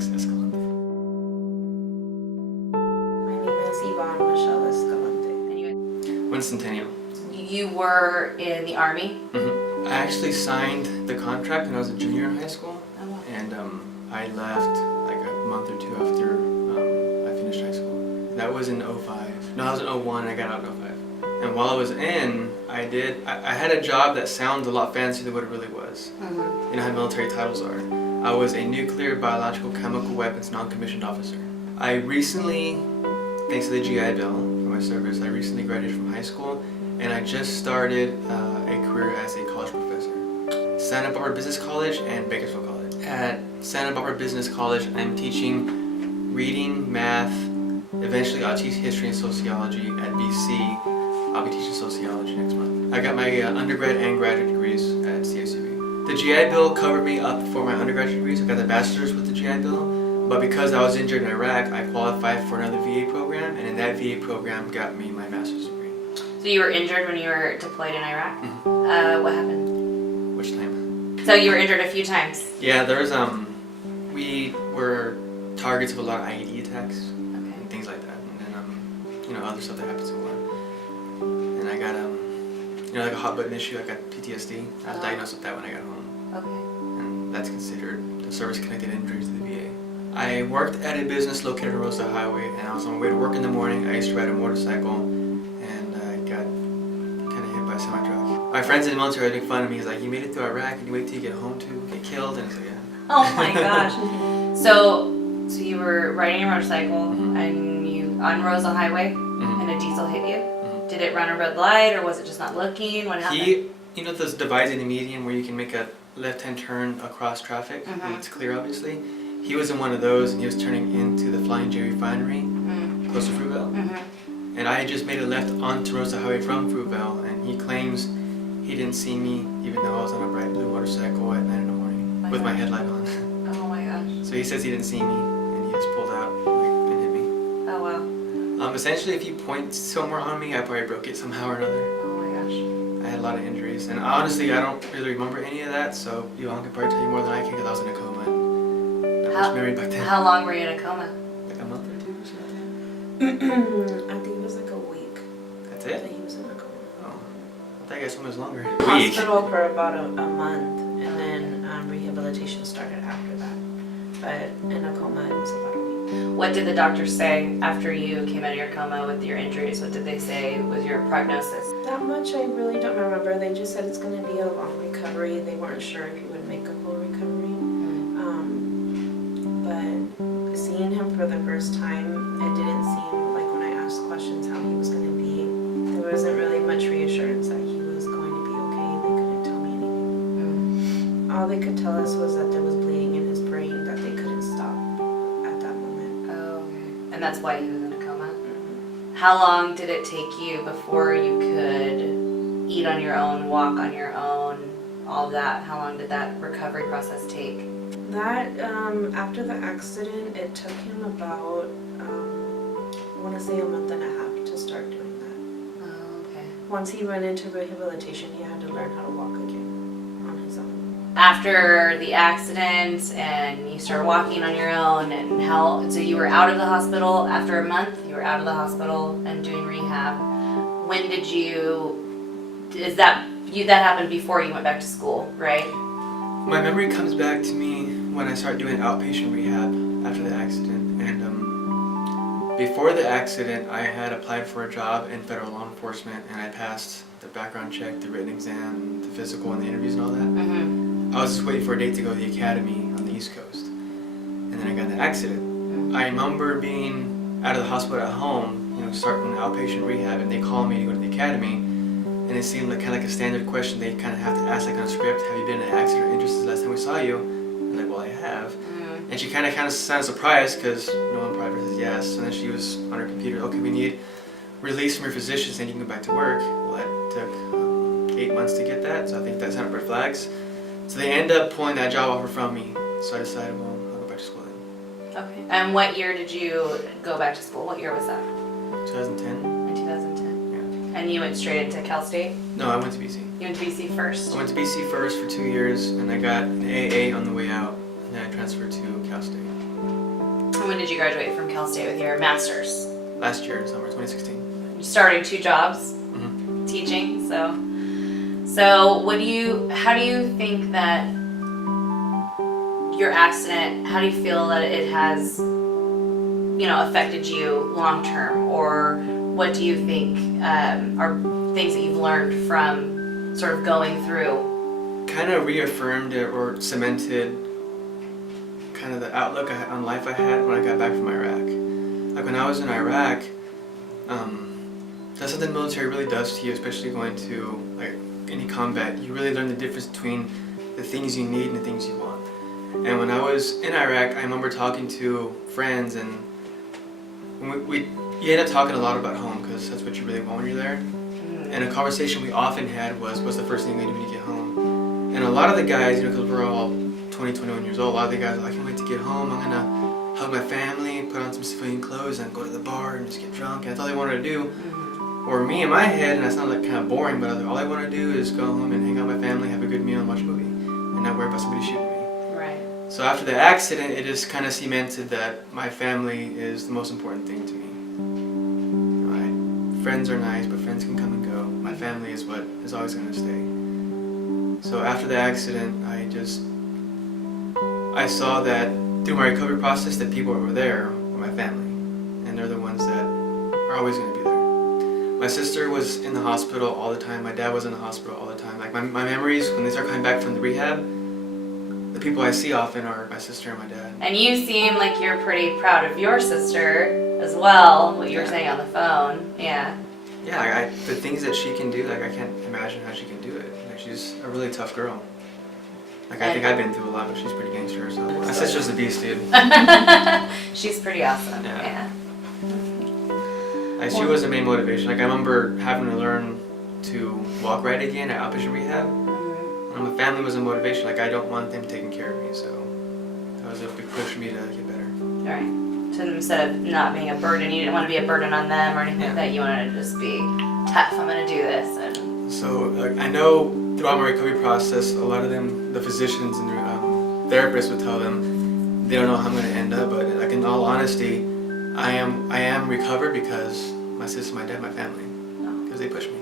Alex Escalante. My name is Michelle Escalante. One Centennial. You were in the Army? Mm-hmm. I actually signed the contract when I was a junior in high school, and I left like a month or two after I finished high school. That was in 05. No, I was in 01 and I got out in 05. And while I was in, I had a job that sounds a lot fancier than what it really was. Mm-hmm. You know how military titles are. I was a nuclear, biological, chemical weapons non-commissioned officer. I recently, thanks to the GI Bill for my service, I recently graduated from high school, and I just started a career as a college professor. Santa Barbara Business College and Bakersfield College. At Santa Barbara Business College, I'm teaching reading, math. Eventually, I'll teach history and sociology. At BC, I'll be teaching sociology next month. I got my undergrad and graduate degrees at CSUB. The GI Bill covered me up for my undergraduate degrees. I got the bachelor's with the GI Bill, but because I was injured in Iraq, I qualified for another VA program, and in that VA program got me my master's degree. So you were injured when you were deployed in Iraq? Mm-hmm. What happened? Which time? So you were injured a few times? Yeah, there was we were targets of a lot of IED attacks and things like that, and then other stuff that happens in war. And I got like a hot button issue. I got PTSD. I was diagnosed with that when I got home. Okay. And that's considered the service-connected injuries to the VA. I worked at a business located on Rosa Highway, and I was on my way to work in the morning. I used to ride a motorcycle, and I got kind of hit by a semi-truck. My friends in the military were making fun of me. He's like, "You made it through Iraq, and you wait till you get home to get killed?" And I was like, "Yeah." Oh my gosh. So you were riding a motorcycle, and you on Rosa Highway, and a diesel hit you? Did it run a red light, or was it just not looking? What happened? Those divides in the median where you can make a left-hand turn across traffic, and it's clear, obviously. He was in one of those, and he was turning into the Flying J refinery, close to Fruitvale. And I had just made a left onto Rosa Highway from Fruitvale, and he claims he didn't see me, even though I was on a bright blue motorcycle at 9 in the morning with my headlight on. Oh my gosh. So he says he didn't see me, and he just pulled out and hit me. Oh wow. Essentially, if you point somewhere on me, I probably broke it somehow or another. Oh my gosh. I had a lot of injuries, and honestly, I don't really remember any of that, so Yvonne could probably tell you more than I can because I was in a coma. And not much memory back then. How long were you in a coma? Like a month or two or something? I think it was like a week. That's that it? he was in a coma. Oh, I thought you guys told me it was longer. Hospital for about a month, and then rehabilitation started after that. But in a coma, it was about a week. What did the doctors say after you came out of your coma with your injuries? What did they say was your prognosis? That much I really don't remember. They just said it's going to be a long recovery. They weren't sure if he would make a full recovery. But seeing him for the first time, it didn't seem like when I asked questions how he was going to be, there wasn't really much reassurance that he was going to be okay. They couldn't tell me anything. All they could tell us was that there was bleeding in his brain that they couldn't stop at that moment. Oh, okay. And that's why he was in a coma? How long did it take you before you could eat on your own, walk on your own, all of that? How long did that recovery process take? That, after the accident, it took him about, I want to say a month and a half to start doing that. Oh, okay. Once he went into rehabilitation, he had to learn how to walk again on his own. After the accident and you started walking on your own, and so you were out of the hospital after a month, you were out of the hospital and doing rehab. When did that happened before you went back to school, right? My memory comes back to me when I started doing outpatient rehab after the accident. And before the accident, I had applied for a job in federal law enforcement, and I passed the background check, the written exam, the physical, and the interviews and all that. I was just waiting for a date to go to the academy on the East Coast. And then I got in the accident. I remember being out of the hospital at home, starting outpatient rehab, and they called me to go to the academy. And it seemed like a standard question they kind of have to ask like on a script. Have you been in an accident or injury since the last time we saw you? I'm like, well, I have. And she kind of sounded surprised because no one probably says yes. And then she was on her computer, okay, we need release from your physician saying you can go back to work. Well, that took 8 months to get that, so I think that sounded red flags. So they ended up pulling that job offer from me. So I decided, well, I'll go back to school then. Okay. And what year did you go back to school? What year was that? 2010. In 2010. And you went straight into Cal State? No, I went to BC. You went to BC first? I went to BC first for 2 years, and I got an AA on the way out, and then I transferred to Cal State. And when did you graduate from Cal State with your master's? Last year in summer 2016. You started 2 jobs, teaching. So how do you think that your accident? How do you feel that it has, affected you long term, or what do you think are things that you've learned from sort of going through? Kind of reaffirmed it or cemented kind of the outlook on life I had when I got back from Iraq. Like when I was in Iraq, that's what the military really does to you, especially going to like any combat. You really learn the difference between the things you need and the things you want. And when I was in Iraq, I remember talking to friends, and you end up talking a lot about home because that's what you really want when you're there. And a conversation we often had was, what's the first thing we do when you get home? And a lot of the guys, because we're all 20, 21 years old, a lot of the guys are like, I can't wait to get home. I'm gonna hug my family, put on some civilian clothes, and go to the bar and just get drunk. And that's all they wanted to do. Or me in my head, and that sounds like kind of boring, but all I want to do is go home and hang out with my family, have a good meal, and watch a movie, and not worry about somebody shooting me. Right. So after the accident, it just kind of cemented that my family is the most important thing to me. Friends are nice, but friends can come and go. My family is what is always going to stay. So after the accident, I saw that through my recovery process that people over there were my family, and they're the ones that are always going to be there. My sister was in the hospital all the time. My dad was in the hospital all the time. Like my memories, when they start coming back from the rehab, the people I see often are my sister and my dad. And you seem like you're pretty proud of your sister as well, what you were saying on the phone. Yeah. Yeah, the things that she can do, like I can't imagine how she can do it. Like she's a really tough girl. Like I think I've been through a lot, but she's pretty gangster herself. My sister's a beast, dude. She's pretty awesome. Yeah. Like she was the main motivation. Like I remember having to learn to walk right again at outpatient rehab. And my family was a motivation. Like I don't want them taking care of me, so that was a big push for me to get better. All right. So instead of not being a burden, you didn't want to be a burden on them or anything like that. You wanted to just be tough. I'm going to do this. And so I know throughout my recovery process, a lot of them, the physicians and therapists would tell them they don't know how I'm going to end up. But like in all honesty, I am recovered because my sister, my dad, my family, because they pushed me.